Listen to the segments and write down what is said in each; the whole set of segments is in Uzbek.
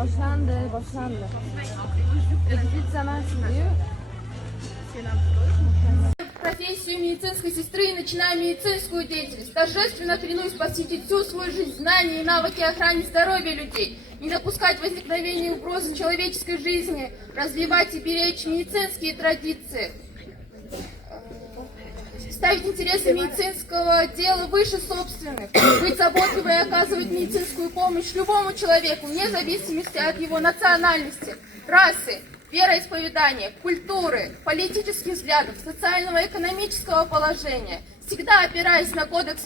Başlandı. Edit zaman sürüyor. Профессию медицинской сестры и начинаю медицинскую деятельность. Торжественно клянусь посвятить всю свою жизнь знания и навыки охране здоровья людей, не допускать возникновения угрозы человеческой жизни, развивать и беречь медицинские традиции, ставить интересы медицинского дела выше собственных, быть заботливой и оказывать медицинскую помощь любому человеку, вне зависимости от его национальности, расы, вероисповедания, культуры, политических взглядов, социального и экономического положения, всегда опираясь на кодекс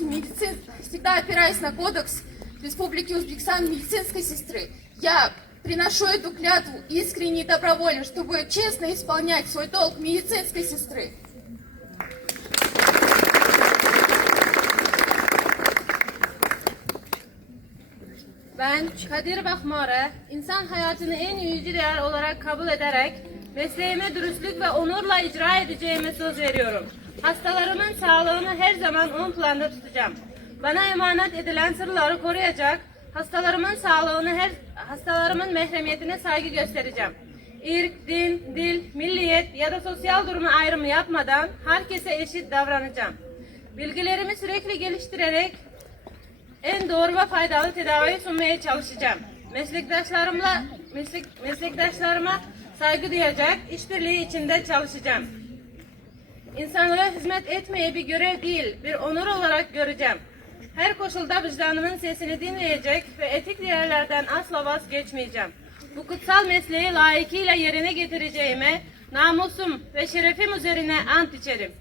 Республики Узбекистан медицинской сестры. Я приношу эту клятву искренне и добровольно, чтобы честно исполнять свой долг медицинской сестры. Ben Kadir Bakmar'ı insan hayatını en yüce değer olarak kabul ederek mesleğime dürüstlük ve onurla icra edeceğime söz veriyorum. Hastalarımın sağlığını her zaman ön planda tutacağım. Bana emanet edilen sırları koruyacak, hastalarımın mahremiyetine saygı göstereceğim. İrk, din, dil, milliyet ya da sosyal durumu ayrımı yapmadan herkese eşit davranacağım. Bilgilerimi sürekli geliştirerek en doğru ve faydalı tedavi sunmaya çalışacağım. Meslektaşlarıma saygı duyacak, işbirliği içinde çalışacağım. İnsanlara hizmet etmeyi bir görev değil, bir onur olarak göreceğim. Her koşulda vicdanımın sesini dinleyecek ve etik değerlerden asla vazgeçmeyeceğim. Bu kutsal mesleği layıkıyla yerine getireceğime, namusum ve şerefim üzerine ant içerim.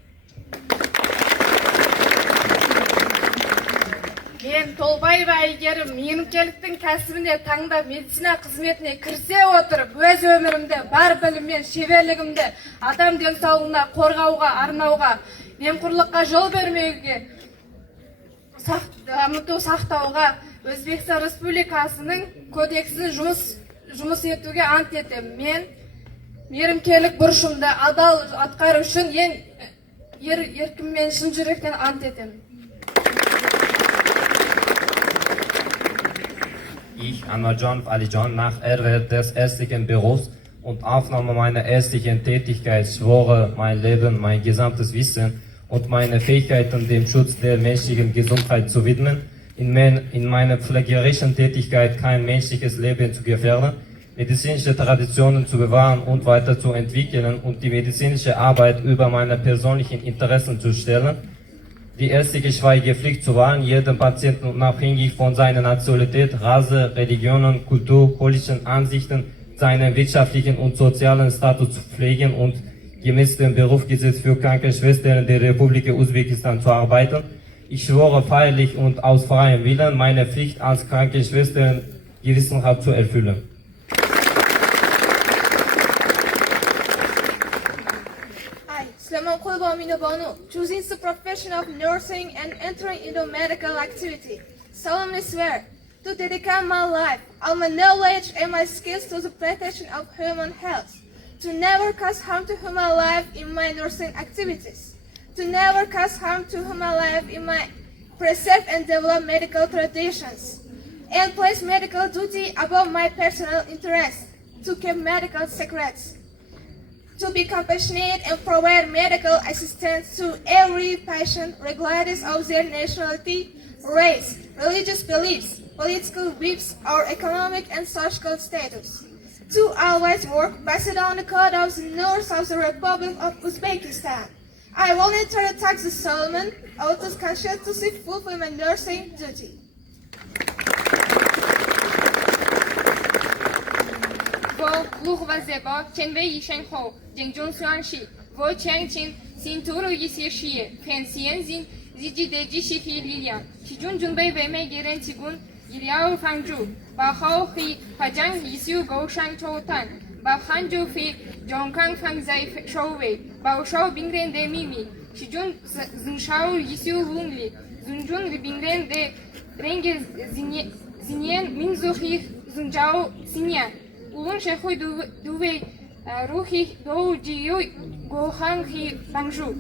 Men Толбаева Айгерім менімчіліктің кәсібіне таңдап медицина қызметіне кірісе отырып, өз өмірімді, бар біліммен, шеберлігімді адам денсаулығына қорғауға, арнауға, немқұрлыққа жол бермеуге, дамыту сақтауға Өзбекстан Республикасының кодексін жұмыс етуге ант етемін. Мен мейірімділік бурышымды адал атқару үшін еркіммен шын жүректен ант етемін. Ich, Anwarjon Alijon, nach Erwerb des ärztlichen Berufs und Aufnahme meiner ärztlichen Tätigkeit schwöre, mein Leben, mein gesamtes Wissen und meine Fähigkeiten dem Schutz der menschlichen Gesundheit zu widmen, in meiner pflegerischen Tätigkeit kein menschliches Leben zu gefährden, medizinische Traditionen zu bewahren und weiterzuentwickeln und die medizinische Arbeit über meine persönlichen Interessen zu stellen, die ärztliche Schweigepflicht zu wahren, jedem Patienten unabhängig von seiner Nationalität, Rasse, Religionen, Kultur, politischen Ansichten, seinen wirtschaftlichen und sozialen Status zu pflegen und gemäß dem Berufsgesetz für Krankenschwestern der Republik Usbekistan zu arbeiten. Ich schwöre feierlich und aus freiem Willen, meine Pflicht als Krankenschwester gewissenhaft zu erfüllen. Sulaiman Qulba Minobanu, choosing the profession of nursing and entering into medical activity, solemnly swear to dedicate my life, all my knowledge and my skills to the protection of human health, to never cause harm to human life in my nursing activities, to never cause harm to human life in my preserve and develop medical traditions, and place medical duty above my personal interests, to keep medical secrets, to be compassionate and provide medical assistance to every patient regardless of their nationality, race, religious beliefs, political views, or economic and social status. To always work based on the code of the North of the Republic of Uzbekistan. I voluntarily tax the Solomon out of conscientiously fulfill my nursing duty. Лух вазеба, кенве ишен хо, динgjun суанши, во чангчин, синтуру йисеши, фенсиензин, зиджи деджи шихи лилиан, шижун джунбей веме герен тигун, Iliao Fangju, Bahao Hi, Pajang Yisu Go Shang Chotan, Bahanju Fi, Jongkang Fang Zai Shouwei, Bao Shao Bingren de Mimi, Shijun Zunshao Yisu Lungli, Zunjun Bingren de Renge Zinien Minzuhi Zunjao Sinia, Ulun Shehui Duwei, Ruhi Do Jiu Gohang Hi Bangju.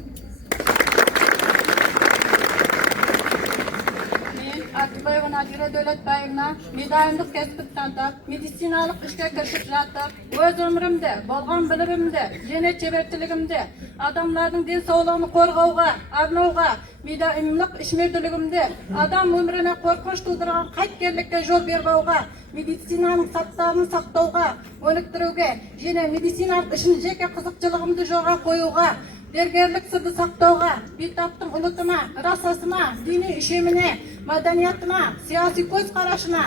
Ortiqboyeva Nodira Davlatboyevna medalni kasb tantab, meditsinalik ishga kirishib жатib, o'z umrimda, bo'lgan bilimimda, yana chevarchiligimda odamlarning din sog'lig'ini qo'rg'ovga, arnovga, medallik ishmerdligimda odam umrini qo'rqinch tug'dirgan qaytganlikka yo'l bermauga, meditsinaning saqlovini saqlovga, o'niktiruvga, yana meditsinalik ishni jeka qiziqchiligimni yo'lga qo'yuga, dergerlik sirdi saqtovga, bitapning unutma, rasasma, diniy ishimini, madaniyatma, siyosiy ko'z qarashma,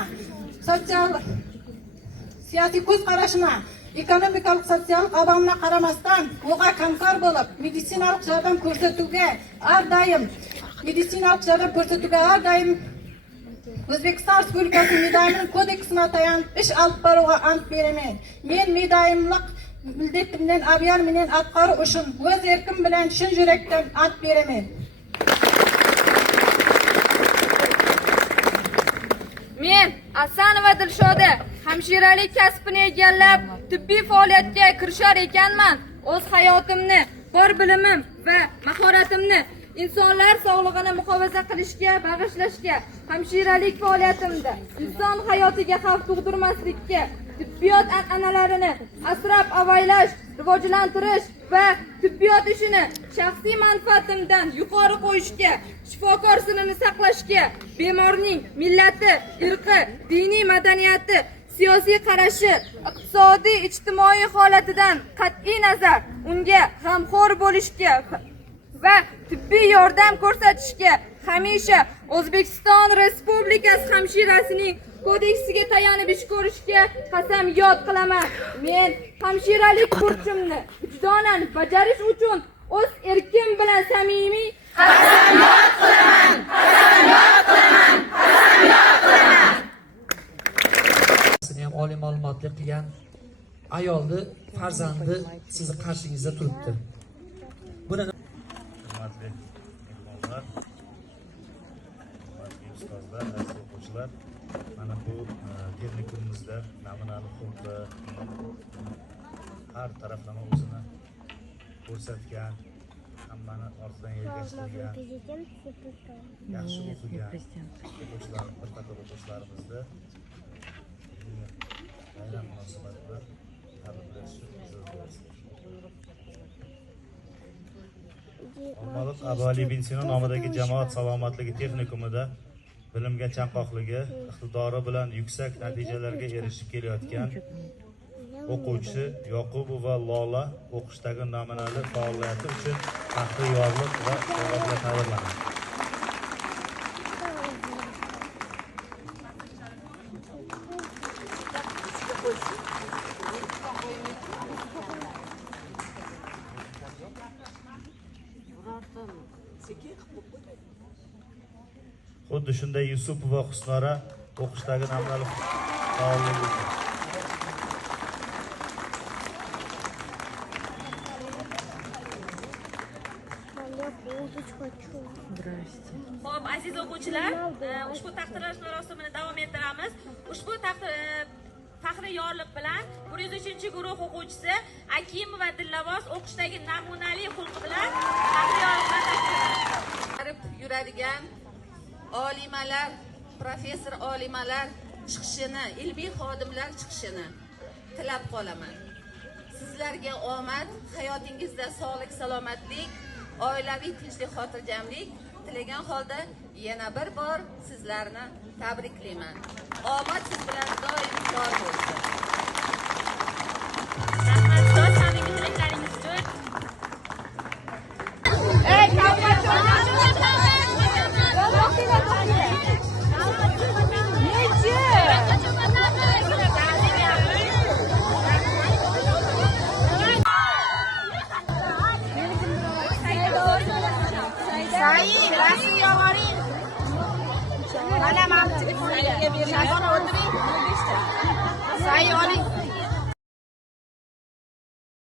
siyosiy ko'z qarashma, ekonomikalik sotsial avamga qaramasdan uga hamkor bo'lib, meditsinalik yordam ko'rsatuvga har doim O'zbekiston Respublikasi medayimlik kodeksiga tayanib ish olib borishga ant beraman. Men medayimlik milletimden avyar menen atqarı uşun öz erkim bilen şın yürekten ant beraman. Men Asanova Dilshoda hamshiralik kasbini egallab, tibbiy faoliyatga kirishar ekanman. O'z hayotimni, bor bilimim va mahoratimni insonlar sog'lig'ini muhofaza qilishga bag'ishlashga, hamshiralik faoliyatimda inson hayotiga xavf tug'dirmaslikka, tibbiyot an'analarini asrab-avaylash, rivojlantirish va tibbiyot ishini shaxsiy manfaatimdan yuqori qo'yishga, shifokor sirini saqlashga, bemorning millati, irqi, diniy madaniyati, siyosiy qarashi, iqtisodiy, ijtimoiy holatidan qat'iy nazar unga g'amxo'r bo'lishga va tibbiy yordam ko'rsatishga hamisha O'zbekiston Respublikasi hamshirasining kodeksiga tayanib ish ko'rishga qasamyod qilaman. Men hamshiralik burchimni vijdonan bajarish uchun o'z erkim bilan samimiy qasamyod qilaman. Ham oliy ma'lumotli qilgan ayolni farzandi sizni qarshingizda turibdi. Buni hurmatli mehmonlar, hurmatli ustozlar, aziz o'quvchilar, mana bu texnikumimizda namunali xulqi, har taraflama o'zini ko'rsatgan, hammani ortidan ergashtirgan, yaxshi o'qigan o'quvchilar, bir qator o'quvchilarimizni bayram munosabati bilan tabriklashni Olmaliq Abu Ali bin Sino nomidagi jamoat salomatligi texnikumida bilimga chanqoqligi, iqtidori bilan yuksak natijalarga erishib kelayotgan o'quvchi Yoqubova Lola o'qishdagi namunali faoliyati uchun faxriy yorliq va sovg'alar tayyorlandi. Xuddi shunday Yusupova Husnora o'qishdagi namunali faolligi. Xo'p, aziz o'quvchilar, ushbu taqdirlash marosimini davom ettiramiz. Ushbu faxriy yorliq bilan 103-guruh o'quvchisi Akimova Dillavos o'qishdagi namunali xulqi bilan faxriy yorliqdan yuradigan olimalar, professor olimalar chiqishini, ilmiy xodimlar chiqishini tilab qolaman. Sizlarga omad, hayotingizda sog'lik, salomatlik, oilaviy tinchlik, xotirjamlik tilagan holda yana bir bor sizlarni tabriklayman. Omad siz bilan doim yor bo'lsin. rahmat ustoz, samimiy tilaklaringiz uchun. Saya oling.